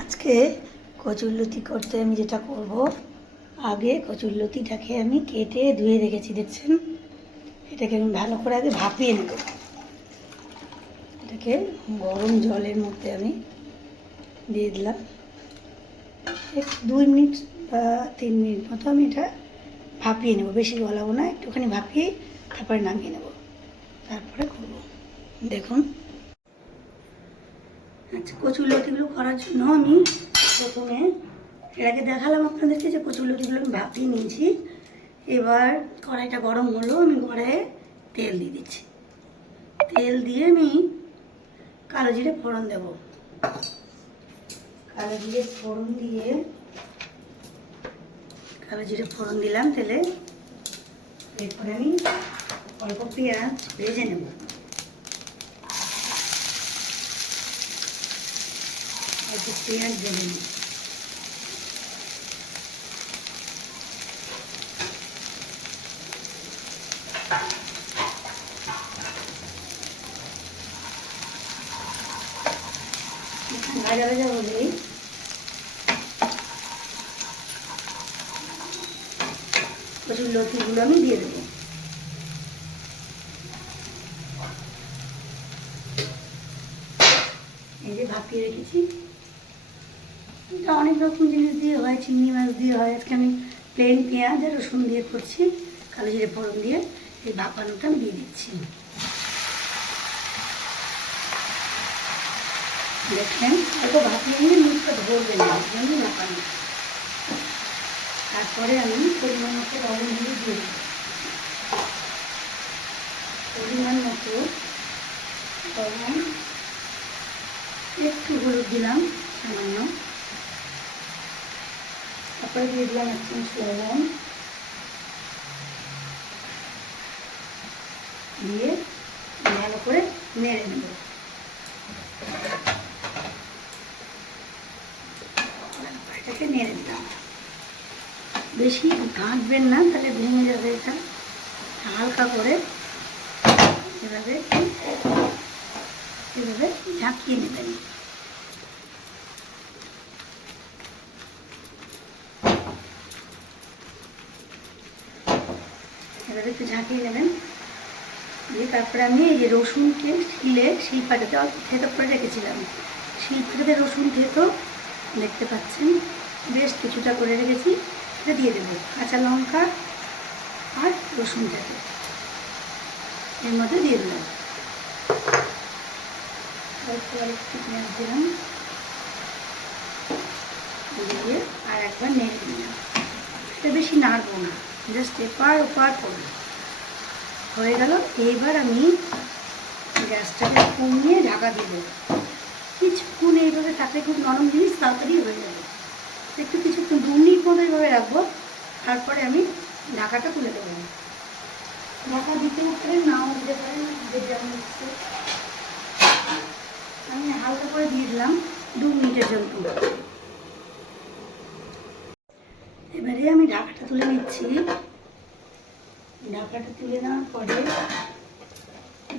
আজকে কচুরলতি করতে আমি যেটা করব, আগে কচুরলতিটাকে আমি কেটে ধুয়ে রেখেছি, দেখছেন? এটাকে আমি ভালো করে আগে ভাপিয়ে নেব। এটাকে গরম জলের মধ্যে আমি দিয়ে দিলাম। দুই মিনিট বা তিন মিনিট মতো আমি এটা ভাপিয়ে নেব। বেশি গলাবো না, একটুখানি ভাপিয়ে তারপরে নামিয়ে নেব। তারপরে করব। দেখুন। কচুর লতিগুলো করার জন্য আমি প্রথমে আগে দেখালাম আপনাদেরকে যে কচুর লতিগুলো আমি ভাপিয়ে নিয়েছি। এবার কড়াইটা গরম হলো, আমি কড়াইয়ে তেল দিয়ে দিচ্ছি। তেল দিয়ে আমি কালো জিরে ফোড়ন দেব। কালো জিরে ফোড়ন দিয়ে, কালো জিরে ফোড়ন দিলাম তেলে। এরপরে আমি অল্প পেঁয়াজ ভেজে নেব। অল্প পেঁয়াজ নেব ভাজা লতিগুলো আমি দিয়ে দেবো। এই যে ভাপিয়ে রেখেছি। এটা অনেক রকম জিনিস দিয়ে হয়, চিংড়ি মাছ দিয়ে হয়। আজকে আমি প্লেন পেঁয়াজ আর রসুন দিয়ে করছি, কালো জিরে ফোড়ন দিয়ে। এই ভাপানোটা আমি দিয়ে দিচ্ছি। দেখলেন অল্প ভাপিয়ে নিয়ে মুখটা ধরবে না ভাপানো। তারপরে আমি পরিমাণ মতো লবণ দিয়ে দেবো পরিমাণ মতো লবণ একটু হলুদ দিলাম, সামান্য। তারপরে দিয়ে দিলাম এক চামচ লবণ দিয়ে ভালো করে নেড়ে নেব এটাকে নেড়ে দিলাম বেশি ঘাঁটবেন না তাহলে ভেঙে যাবে এটা হালকা করে এভাবে এভাবে ঝাঁকিয়ে নেবেন এভাবে একটু ঝাঁকিয়ে নেবেন। দিয়ে তারপরে আমি এই যে রসুনকে শিলে শিলপাটাতে অল্প থেতো করে রেখেছিলাম। শিলপাটাতে রসুন থেতো দেখতে পাচ্ছেন। বেশ কিছুটা করে রেখেছি, এটা দিয়ে দেবো কাঁচা লঙ্কা আর রসুন থেতো এর মধ্যে দিয়ে দিলাম। অল্প একটু পেঁয়াজ দিলাম। দিয়ে আর একবার নেড়ে দিলাম। এটা বেশি নাড়বো না, জাস্ট এপার ওপার করব। হয়ে গেল। এইবার আমি গ্যাসটাকে কমিয়ে ঢাকা দিব। কিছুক্ষণ এইভাবে থাকলে খুব নরম জিনিস তাড়াতাড়ি হয়ে যাবে। একটু কিছুক্ষণ দু মিনিট মতো এইভাবে রাখব। তারপরে আমি ঢাকাটা তুলে দেবো। ঢাকা দিতেও পারেন নাও দিতে পারেন যেমন আমি হালকা করে দিয়ে দিলাম দু মিনিটের জন্য এবারে আমি ঢাকাটা তুলে নিচ্ছি। ঢাকাটা তুলে নেওয়ার পরে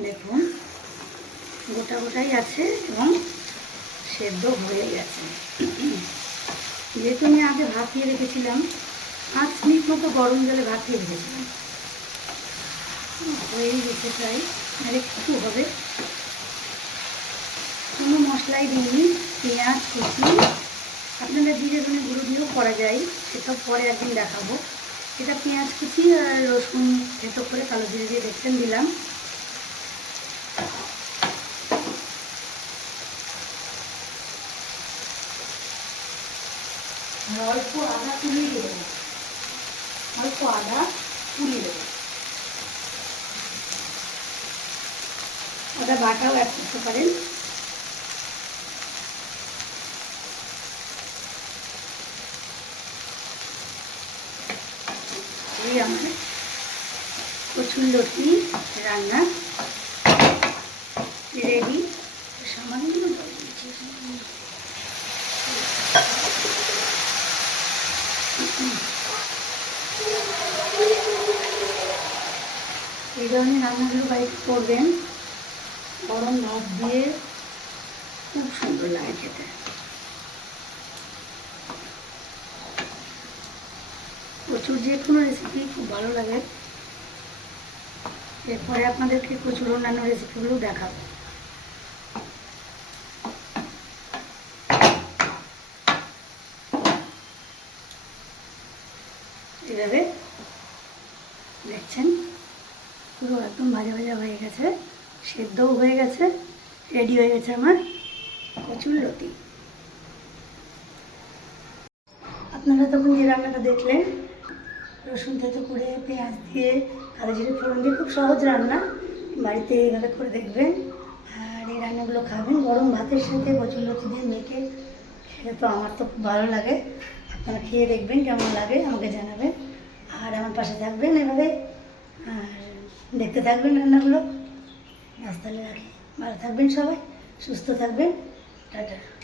দেখুন, গোটা গোটাই আছে এবং সেদ্ধ হয়ে গেছে। যেহেতু আমি আগে ভাপিয়ে রেখেছিলাম, পাঁচ মিনিট মতো গরম জলে ভাপিয়ে রেখেছিলাম। হয়েই গেছে প্রায়, আর একটু হবে। কোনো মশলাই দিইনি, পেঁয়াজ, কুচি। আপনাদের জিরে ধনে গুঁড়ো দিয়েও করা যায়, সেটা পরে একদিন দেখাবো। এটা পেঁয়াজ কুচি আর রসুন থেতো করে কালো জিরে দিয়ে দেখতেন দিলাম। অল্প আদা তুলিয়ে দেবো। অল্প আদা তুলিয়ে দেবো। আদা বাটাও অ্যাড করতে পারেন। এই আমার কচুর লতি রান্না। রেডি? সামান্য এই ধরনের রান্নাগুলো বাড়িতে করবেন। গরম ভাত দিয়ে খুব সুন্দর লাগে খেতে। কচুর যে কোনো রেসিপি খুব ভালো লাগে। এরপরে আপনাদেরকে কচুর অন্যান্য রেসিপিগুলো দেখাবো। এভাবে দেখছেন? পুরো একদম ভাজা ভাজা হয়ে গেছে, সেদ্ধও হয়ে গেছে রেডি হয়ে গেছে আমার কচুর লতি আপনারা তখন যে রান্নাটা দেখলেন রসুন থেতো করে, পেঁয়াজ দিয়ে, কালো জিরে ফোড়ন দিয়ে, খুব সহজ রান্না। বাড়িতে এইভাবে করে দেখবেন। আর এই রান্নাগুলো খাবেন। গরম ভাতের সাথে কচুর লতি দিয়ে মেখে খেলে তো আমার তো খুব ভালো লাগে। আপনারা খেয়ে দেখবেন কেমন লাগে, আমাকে জানাবেন। আর আমার পাশে থাকবেন এভাবে। আর দেখতে থাকবেন রান্নাগুলো। তাহলে রাখি। ভালো থাকবেন সবাই। সুস্থ থাকবেন। টাটা।